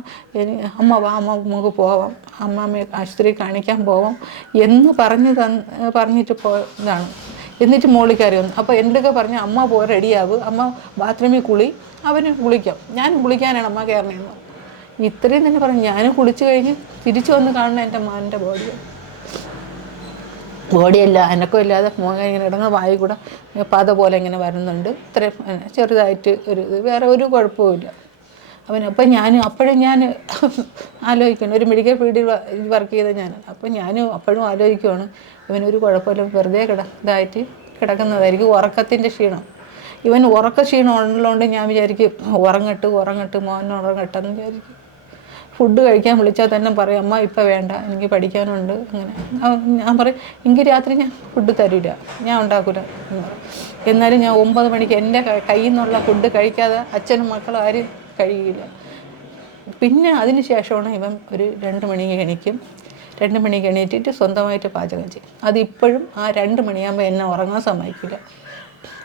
അമ്മ വാ അമ്മ നമുക്ക് പോവാം. അമ്മാമ്മയെ ആശുപത്രി കാണിക്കാൻ പോവാം എന്ന് പറഞ്ഞ് തന്ന് പറഞ്ഞിട്ട് പോയതാണ്. എന്നിട്ട് മോളിൽ കയറി വന്നു. അപ്പോൾ എന്റെയൊക്കെ പറഞ്ഞ് അമ്മ പോ റെഡിയാവും. അമ്മ ബാത്റൂമിൽ കുളി. അവന് കുളിക്കാം. ഞാൻ കുളിക്കാനാണ് അമ്മ കയറണമെന്ന് ഇത്രയും തന്നെ പറഞ്ഞു. ഞാനും കുളിച്ച് കഴിഞ്ഞ് തിരിച്ചു വന്ന് കാണണം എന്റെ മാന്റെ ബോഡിയാണ് ബോഡിയല്ല അനക്കം ഇല്ലാതെ മുഖം ഇങ്ങനെ ഇടങ്ങ വായി കൂടെ പാത പോലെ ഇങ്ങനെ വരുന്നുണ്ട്. ഇത്രയും ചെറുതായിട്ട് ഒരു വേറെ ഒരു കുഴപ്പമില്ല അവൻ അപ്പം ഞാൻ അപ്പോഴും ഞാൻ ആലോചിക്കണം. ഒരു മെഡിക്കൽ ഫീൽഡിൽ വർക്ക് ചെയ്ത ഞാൻ അപ്പം ഞാനും അപ്പോഴും ആലോചിക്കുവാണ് ഇവനൊരു കുഴപ്പമില്ല വെറുതെ കിട ഇതായിട്ട് കിടക്കുന്നതായിരിക്കും ഉറക്കത്തിന്റെ ക്ഷീണം. ഇവൻ ഉറക്ക ക്ഷീണം ഉള്ളതുകൊണ്ട് ഞാൻ വിചാരിക്കും ഉറങ്ങട്ട് ഉറങ്ങട്ട് മോൻ ഉറങ്ങട്ടെന്ന് വിചാരിക്കും. ഫുഡ് കഴിക്കാൻ വിളിച്ചാൽ തന്നെ പറയും അമ്മ ഇപ്പം വേണ്ട എനിക്ക് പഠിക്കാനുണ്ട്. അങ്ങനെ. ഞാൻ പറയും എനിക്ക് രാത്രി ഞാൻ ഫുഡ് തരില്ല ഞാൻ ഉണ്ടാക്കില്ല എന്ന് പറയും. എന്നാലും ഞാൻ ഒമ്പത് മണിക്ക് എന്റെ കയ്യിൽ നിന്നുള്ള ഫുഡ് കഴിക്കാതെ അച്ഛനും മക്കളും ആരും കഴിയില്ല. പിന്നെ അതിന് ശേഷമാണ് ഇവൻ ഒരു രണ്ട് മണിക്ക് എണീക്കും. രണ്ട് മണിക്ക് എണീറ്റിട്ട് സ്വന്തമായിട്ട് പാചകം ചെയ്യും. അതിപ്പോഴും ആ രണ്ട് മണിയാകുമ്പോൾ എന്നെ ഉറങ്ങാൻ സമ്മതിക്കില്ല.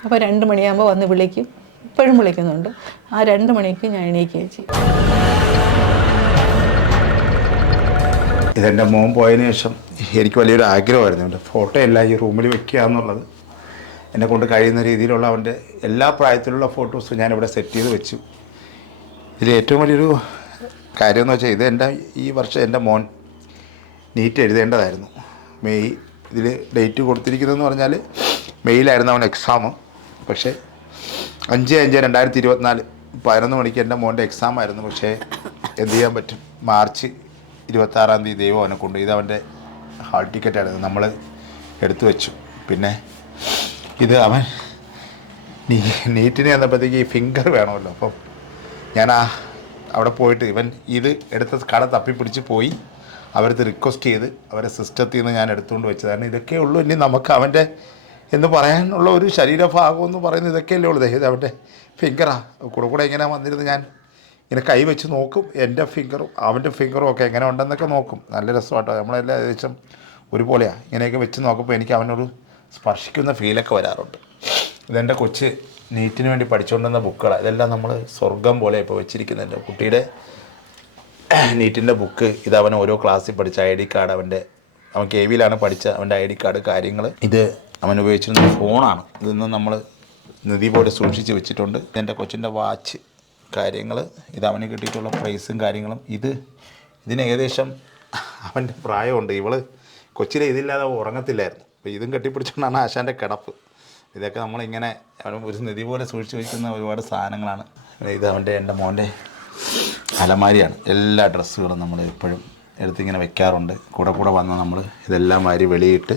അപ്പോൾ രണ്ട് മണിയാകുമ്പോൾ വന്ന് വിളിക്കും. ഇപ്പോഴും വിളിക്കുന്നുണ്ട്. ആ രണ്ട് മണിക്ക് ഞാൻ എണീക്കുകയും ചെയ്യും. ഇതെന്റെ മോൻ പോയതിന് ശേഷം എനിക്ക് വലിയൊരു ആഗ്രഹമായിരുന്നു. എന്റെ ഫോട്ടോ എല്ലാം ഈ റൂമിൽ വെക്കുക എന്നുള്ളത്. എന്നെ കൊണ്ട് കഴിയുന്ന രീതിയിലുള്ള അവന്റെ എല്ലാ പ്രായത്തിലുള്ള ഫോട്ടോസും ഞാനിവിടെ സെറ്റ് ചെയ്ത് വെച്ചു. ഇതിൽ ഏറ്റവും വലിയൊരു കാര്യം എന്ന് വെച്ചാൽ ഇത് എന്റെ ഈ വർഷം എന്റെ മോൻ നീറ്റ് എഴുതേണ്ടതായിരുന്നു. മെയ് ഇതിൽ ഡേറ്റ് കൊടുത്തിരിക്കുന്നതെന്ന് പറഞ്ഞാൽ മെയ്യിലായിരുന്നു അവൻ എക്സാം പക്ഷേ അഞ്ച് അഞ്ച് രണ്ടായിരത്തി ഇരുപത്തിനാല് പതിനൊന്ന് മണിക്ക് എന്റെ മോന്റെ എക്സാം ആയിരുന്നു. പക്ഷേ എന്ത് ചെയ്യാൻ പറ്റും? മാർച്ച് ഇരുപത്താറാം തീയതി ദൈവം അവനെ കൊണ്ട് ഇത് അവന്റെ ഹാൾ ടിക്കറ്റായിരുന്നു നമ്മൾ എടുത്തു വെച്ചു. പിന്നെ ഇത് അവൻ നീ നീറ്റിന് ഈ ഫിംഗർ വേണമല്ലോ. അപ്പം ഞാൻ ആ അവിടെ പോയിട്ട് ഇവൻ ഇത് എടുത്ത കട തപ്പിപ്പിടിച്ച് പോയി. അവരത് റിക്വസ്റ്റ് ചെയ്ത് അവരെ സിസ്റ്റത്തിൽ നിന്ന് ഞാൻ എടുത്തുകൊണ്ട് വെച്ചതാണ്. ഇതൊക്കെ ഉള്ളൂ. ഇനി നമുക്ക് അവന്റെ എന്ന് പറയാനുള്ള ഒരു ശരീരഭാഗം എന്ന് പറയുന്നത് ഇതൊക്കെയല്ലേ ഉള്ളൂ. ഇത് അവന്റെ ഫിംഗറാണ് കൂടെ കൂടെ ഇങ്ങനെ വന്നിരുന്ന് ഞാൻ ഇങ്ങനെ കൈ വെച്ച് നോക്കും എന്റെ ഫിംഗറും അവന്റെ ഫിംഗറും ഒക്കെ എങ്ങനെ ഉണ്ടെന്നൊക്കെ നോക്കും. നല്ല രസമാട്ടോ. നമ്മളെല്ലാം ഏകദേശം ഒരുപോലെയാണ് ഇങ്ങനെയൊക്കെ വെച്ച് നോക്കുമ്പോൾ എനിക്ക് അവനൊരു സ്പർശിക്കുന്ന ഫീലൊക്കെ വരാറുണ്ട്. ഇതെന്റെ കൊച്ച് നീറ്റിന് വേണ്ടി പഠിച്ചുകൊണ്ടിരുന്ന ബുക്കുകളാണ് ഇതെല്ലാം നമ്മൾ സ്വർഗം പോലെ ഇപ്പോൾ വെച്ചിരിക്കുന്നുണ്ട്. കുട്ടിയുടെ നീറ്റിന്റെ ബുക്ക് ഇത് അവൻ ഓരോ ക്ലാസ്സിൽ പഠിച്ച ഐ ഡി കാർഡ് അവന്റെ അവൻ കെ വിയിലാണ് പഠിച്ച അവന്റെ ഐ ഡി കാർഡ് കാര്യങ്ങൾ ഇത് അവൻ ഉപയോഗിച്ചിരുന്ന ഫോണാണ് ഇതൊന്നും നമ്മൾ നിധി പോലെ സൂക്ഷിച്ച് വെച്ചിട്ടുണ്ട്. എന്റെ കൊച്ചിന്റെ വാച്ച് കാര്യങ്ങൾ ഇത് അവന് കിട്ടിയിട്ടുള്ള പ്രൈസും കാര്യങ്ങളും ഇത് ഇതിന് ഏകദേശം അവന്റെ പ്രായമുണ്ട്. ഇവൾ കൊച്ചിലെ ഇതില്ലാതെ ഉറങ്ങത്തില്ലായിരുന്നു. അപ്പോൾ ഇതും കെട്ടിപ്പിടിച്ചുകൊണ്ടാണ് ആശാന്റെ കിടപ്പ്. ഇതൊക്കെ നമ്മളിങ്ങനെ ഒരു നിധി പോലെ സൂക്ഷിച്ച് വയ്ക്കുന്ന ഒരുപാട് സാധനങ്ങളാണ്. ഇത് അവന്റെ എന്റെ മോന്റെ അലമാരിയാണ്. എല്ലാ ഡ്രസ്സുകളും നമ്മൾ എപ്പോഴും എടുത്തിങ്ങനെ വെക്കാറുണ്ട്. കൂടെ കൂടെ വന്ന് നമ്മൾ ഇതെല്ലാം വാരി വെളിയിട്ട്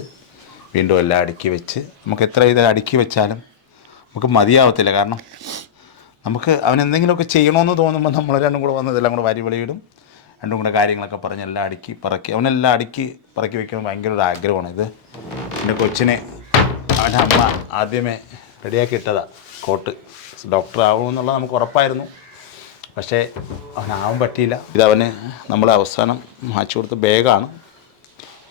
വീണ്ടും എല്ലാം അടുക്കി വെച്ച് നമുക്ക് എത്ര ഇത് അടുക്കി വെച്ചാലും നമുക്ക് മതിയാവത്തില്ല. കാരണം നമുക്ക് അവൻ എന്തെങ്കിലുമൊക്കെ ചെയ്യണമെന്ന് തോന്നുമ്പോൾ നമ്മൾ രണ്ടും കൂടെ വന്ന് ഇതെല്ലാം കൂടെ വാരി വെളിയിടും. രണ്ടും കൂടെ കാര്യങ്ങളൊക്കെ പറഞ്ഞ് എല്ലാം അടുക്കി പറക്കി. അവനെല്ലാം അടുക്കി പറക്കി വയ്ക്കാൻ ഭയങ്കര ഒരു ആഗ്രഹമാണ്. ഇത് എന്റെ കൊച്ചിനെ അവന്റെ അമ്മ ആദ്യമേ റെഡിയാക്കി ഇട്ടതാണ് കോട്ട്. ഡോക്ടർ ആവുമെന്നുള്ളത് നമുക്ക് ഉറപ്പായിരുന്നു. പക്ഷേ അവനാവാൻ പറ്റിയില്ല. ഇതവന് നമ്മളെ അവസാനം മാച്ചു കൊടുത്ത ബാഗാണ്.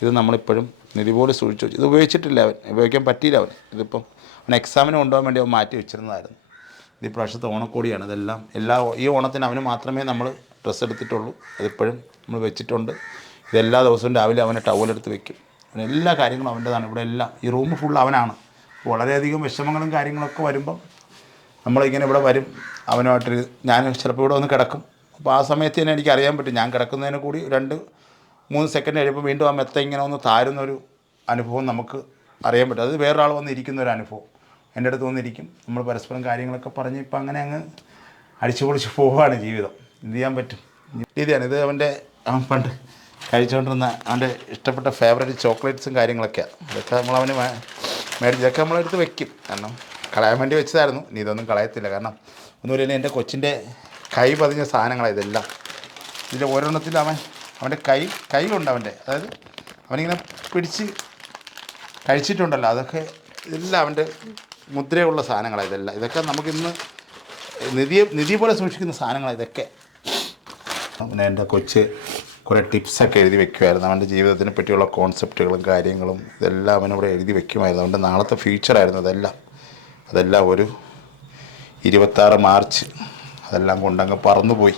ഇത് നമ്മളിപ്പോഴും നിധി പോലെ സൂക്ഷിച്ചു ഇത് ഉപയോഗിച്ചിട്ടില്ല അവൻ. ഉപയോഗിക്കാൻ പറ്റിയില്ല അവൻ ഇതിപ്പം അവൻ എക്സാമിന് കൊണ്ടുപോകാൻ വേണ്ടി അവൻ മാറ്റി വെച്ചിരുന്നതായിരുന്നു. ഇത് ഈ പ്രാവശ്യത്തെ ഓണക്കോടിയാണ് ഇതെല്ലാം. എല്ലാ ഈ ഓണത്തിന് അവന് മാത്രമേ നമ്മൾ ഡ്രസ്സ് എടുത്തിട്ടുള്ളൂ. അതിപ്പോഴും നമ്മൾ വെച്ചിട്ടുണ്ട്. ഇതെല്ലാ ദിവസവും രാവിലെ അവനെ ടവലെടുത്ത് വെക്കും. എല്ലാ കാര്യങ്ങളും അവന്റെതാണ്. ഇവിടെ എല്ലാം ഈ റൂം ഫുൾ അവനാണ്. വളരെയധികം വിഷമങ്ങളും കാര്യങ്ങളൊക്കെ വരുമ്പം നമ്മളിങ്ങനെ ഇവിടെ വരും. അവനുമായിട്ട് ഞാൻ ചിലപ്പോൾ ഇവിടെ വന്ന് കിടക്കും. അപ്പോൾ ആ സമയത്ത് തന്നെ എനിക്ക് അറിയാൻ പറ്റും. ഞാൻ കിടക്കുന്നതിന് കൂടി രണ്ട് മൂന്ന് സെക്കൻഡ് കഴിയുമ്പോൾ വീണ്ടും ആ മെത്ത ഇങ്ങനെ ഒന്ന് താരുന്നൊരു അനുഭവം നമുക്ക് അറിയാൻ പറ്റും. അത് വേറൊരാൾ വന്ന് ഇരിക്കുന്ന ഒരു അനുഭവം. എന്റെ അടുത്ത് വന്നിരിക്കും. നമ്മൾ പരസ്പരം കാര്യങ്ങളൊക്കെ പറഞ്ഞ് ഇപ്പം അങ്ങനെ അങ്ങ് അടിച്ചു പൊളിച്ച് പോവുകയാണ് ജീവിതം. എന്ത് ചെയ്യാൻ പറ്റും? രീതിയാണ്. ഇത് അവന്റെ അവൻ പണ്ട് കഴിച്ചുകൊണ്ടിരുന്ന അവന്റെ ഇഷ്ടപ്പെട്ട ഫേവറേറ്റ് ചോക്ലേറ്റ്സും കാര്യങ്ങളൊക്കെയാണ് ഇതൊക്കെ നമ്മൾ അവന് മേടിച്ച് ഇതൊക്കെ നമ്മളെടുത്ത് വെക്കും. കാരണം കളയാൻ വേണ്ടി വെച്ചതായിരുന്നു. ഇനി ഇതൊന്നും കളയത്തില്ല. കാരണം ഒന്നുമില്ല എന്റെ കൊച്ചിന്റെ കൈ പതിഞ്ഞ സാധനങ്ങളാണ് ഇതെല്ലാം. ഇതിൽ ഓരോണ്ണത്തിൽ അവൻ അവന്റെ കൈ കൈകളുണ്ട് അവന്റെ. അതായത് അവനിങ്ങനെ പിടിച്ച് കഴിച്ചിട്ടുണ്ടല്ലോ. അതൊക്കെ ഇതെല്ലാം അവന്റെ മുദ്രയുള്ള സാധനങ്ങളാണ് ഇതെല്ലാം. ഇതൊക്കെ നമുക്കിന്ന് നിധിയെ നിധി പോലെ സൂക്ഷിക്കുന്ന സാധനങ്ങളാണ് ഇതൊക്കെ. പിന്നെ എന്റെ കൊച്ച് കുറേ ടിപ്സൊക്കെ എഴുതി വെക്കുമായിരുന്നു അവന്റെ ജീവിതത്തിനെ പറ്റിയുള്ള കോൺസെപ്റ്റുകളും കാര്യങ്ങളും ഇതെല്ലാം അവനിവിടെ എഴുതി വെക്കുമായിരുന്നു. അവന്റെ നാളത്തെ ഫ്യൂച്ചറായിരുന്നു അതെല്ലാം. അതെല്ലാം ഒരു ഇരുപത്താറ് മാർച്ച് അതെല്ലാം കൊണ്ടങ്ങ് പറന്നുപോയി.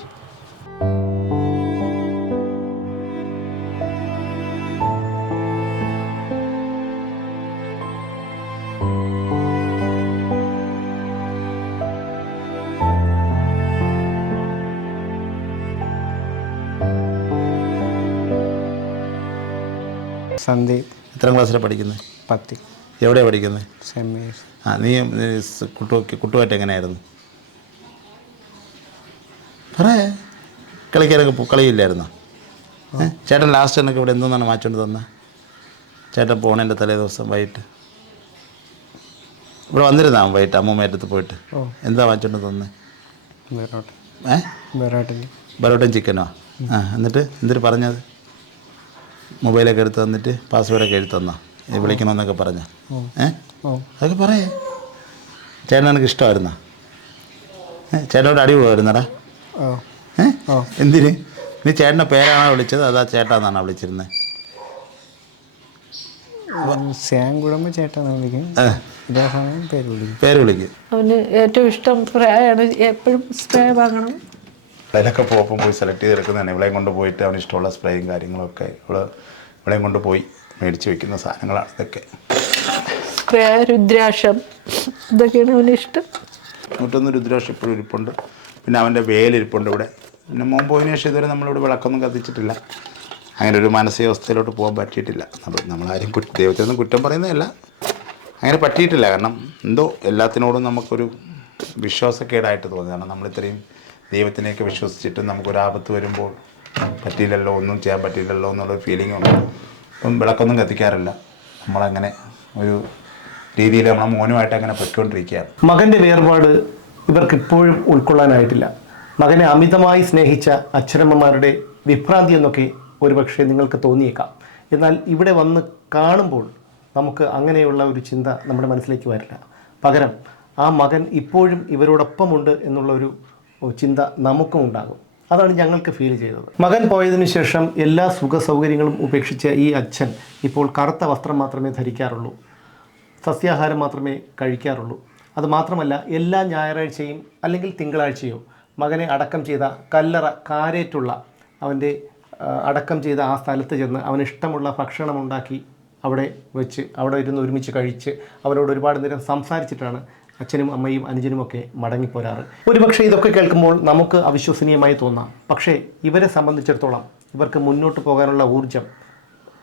സന്ദീപ്. എത്രാം ക്ലാസ്സിലാണ് പഠിക്കുന്നത് പത്തി എവിടെയാണ് പഠിക്കുന്നത് സമീർ ആ നീ കുട്ടു കുട്ടുമായിട്ട് എങ്ങനെയായിരുന്നു? പറയേ. കളിക്കാനൊക്കെ കളിയില്ലായിരുന്നോ? ചേട്ടൻ ലാസ്റ്റ് എന്നൊക്കെ ഇവിടെ എന്തോന്നാണ് മാച്ചുകൊണ്ട് തന്നെ? ചേട്ടൻ പോണേന്റെ തലേ ദിവസം വൈകിട്ട്. ഇവിടെ വന്നിരുന്നാ വൈകിട്ട് അമ്മൂമ്മയുടെ അടുത്ത് പോയിട്ട്? എന്താ വാങ്ങിച്ചോണ്ട് തന്നെ? ഏ? ബറോട്ടൻ ചിക്കനോ? ആ എന്നിട്ട് എന്തിട്ട് പറഞ്ഞത്? മൊബൈലൊക്കെ എടുത്ത് തന്നിട്ട് പാസ്വേഡൊക്കെ എഴുതി തന്നാ. വിളിക്കണമെന്നൊക്കെ പറഞ്ഞ. ഏ? ഓ. അതൊക്കെ പറയേ. ചേട്ടൻ എനിക്ക് ഇഷ്ടമായിരുന്നാ? ചേട്ടനോട് അടി പോയിരുന്നടാ ഓ ഏ? എന്തിന്? നീ ചേട്ടന്റെ പേരാണോ വിളിച്ചത്? അതാ ചേട്ടാന്നാണോ വിളിച്ചിരുന്നത് പേര് വിളിക്കും. പേര് വിളിക്കും. അവന് ഏറ്റവും ഇഷ്ടം സ്പ്രേ ആണ് എപ്പോഴും സ്പ്രേ വാങ്ങണം. അതിലൊക്കെ പോകുമ്പോൾ പോയി സെലക്ട് ചെയ്തെടുക്കുന്നതാണ് ഇവിടെയും കൊണ്ട് പോയിട്ട് അവന് ഇഷ്ടമുള്ള സ്പ്രേയും കാര്യങ്ങളൊക്കെ ഇവിടെ ഇവിടെയും കൊണ്ട് പോയി മേടിച്ച് വെക്കുന്ന സാധനങ്ങളാണ് ഇതൊക്കെ. സ്പ്രേ രുദ്രാക്ഷം. ഇതൊക്കെയാണ് അവന് ഇഷ്ടം. നൂറ്റൊന്ന് രുദ്രാക്ഷം ഇപ്പോഴും ഇരിപ്പുണ്ട്. പിന്നെ അവന്റെ വേലിരിപ്പുണ്ട് ഇവിടെ. പിന്നെ മോൻ പോയതിനു ശേഷം ഇതുവരെ നമ്മളിവിടെ വിളക്കൊന്നും കത്തിച്ചിട്ടില്ല. അങ്ങനെ ഒരു മാനസികാവസ്ഥയിലോട്ട് പോകാൻ പറ്റിയിട്ടില്ല. നമ്മൾ നമ്മളാരും കുറ്റ ദൈവത്തിനൊന്നും കുറ്റം പറയുന്നതല്ല. അങ്ങനെ പറ്റിയിട്ടില്ല. കാരണം എന്തോ എല്ലാത്തിനോടും നമുക്കൊരു വിശ്വാസക്കേടായിട്ട് തോന്നി. കാരണം നമ്മളിത്രയും ദൈവത്തിനെയൊക്കെ വിശ്വസിച്ചിട്ട് നമുക്കൊരാപത്ത് വരുമ്പോൾ പറ്റിയില്ലല്ലോ ഒന്നും ചെയ്യാൻ പറ്റിയില്ലല്ലോ എന്നുള്ളൊരു ഫീലിംഗ് ഉണ്ട്. അപ്പം വിളക്കൊന്നും കത്തിക്കാറില്ല. നമ്മളങ്ങനെ ഒരു രീതിയിൽ നമ്മൾ മോനുമായിട്ട് അങ്ങനെ പൊയ്ക്കൊണ്ടിരിക്കുകയാണ്. മകന്റെ വേർപാട് ഇവർക്ക് ഇപ്പോഴും ഉൾക്കൊള്ളാനായിട്ടില്ല. മകനെ അമിതമായി സ്നേഹിച്ച അച്ഛനമ്മമാരുടെ വിഭ്രാന്തി എന്നൊക്കെ ഒരുപക്ഷെ നിങ്ങൾക്ക് തോന്നിയേക്കാം. എന്നാൽ ഇവിടെ വന്ന് കാണുമ്പോൾ നമുക്ക് അങ്ങനെയുള്ള ഒരു ചിന്ത നമ്മുടെ മനസ്സിലേക്ക് വരില്ല. പകരം ആ മകൻ ഇപ്പോഴും ഇവരോടൊപ്പമുണ്ട് എന്നുള്ള ഒരു ചിന്ത നമുക്കും ഉണ്ടാകും. അതാണ് ഞങ്ങൾക്ക് ഫീൽ ചെയ്തത്. മകൻ പോയതിനു ശേഷം എല്ലാ സുഖ സൗകര്യങ്ങളും ഉപേക്ഷിച്ച ഈ അച്ഛൻ ഇപ്പോൾ കറുത്ത വസ്ത്രം മാത്രമേ ധരിക്കാറുള്ളൂ. സസ്യാഹാരം മാത്രമേ കഴിക്കാറുള്ളൂ. അതുമാത്രമല്ല എല്ലാ ഞായറാഴ്ചയും അല്ലെങ്കിൽ തിങ്കളാഴ്ചയോ മകനെ അടക്കം ചെയ്ത കല്ലറ കാരേറ്റുള്ള അവന്റെ അടക്കം ചെയ്ത ആ സ്ഥലത്ത് ചെന്ന് അവന് ഇഷ്ടമുള്ള ഭക്ഷണം ഉണ്ടാക്കി അവിടെ വെച്ച് അവിടെ ഇരുന്ന് ഒരുമിച്ച് കഴിച്ച് അവനോട് ഒരുപാട് നേരം സംസാരിച്ചിട്ടാണ് അച്ഛനും അമ്മയും അനുജനും ഒക്കെ മടങ്ങിപ്പോരാറ്. ഒരുപക്ഷെ ഇതൊക്കെ കേൾക്കുമ്പോൾ നമുക്ക് അവിശ്വസനീയമായി തോന്നാം. പക്ഷേ ഇവരെ സംബന്ധിച്ചിടത്തോളം ഇവർക്ക് മുന്നോട്ട് പോകാനുള്ള ഊർജം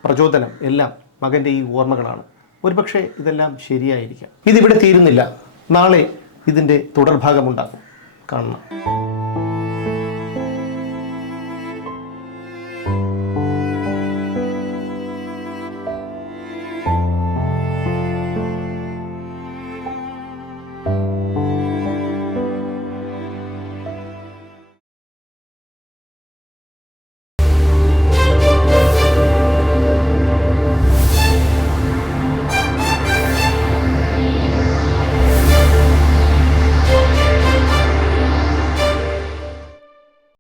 പ്രചോദനം എല്ലാം മകന്റെ ഈ ഓർമ്മകളാണ്. ഒരുപക്ഷെ ഇതെല്ലാം ശരിയായിരിക്കാം. ഇതിവിടെ തീരുന്നില്ല. നാളെ ഇതിന്റെ തുടർഭാഗമുണ്ടാകും. കാണണം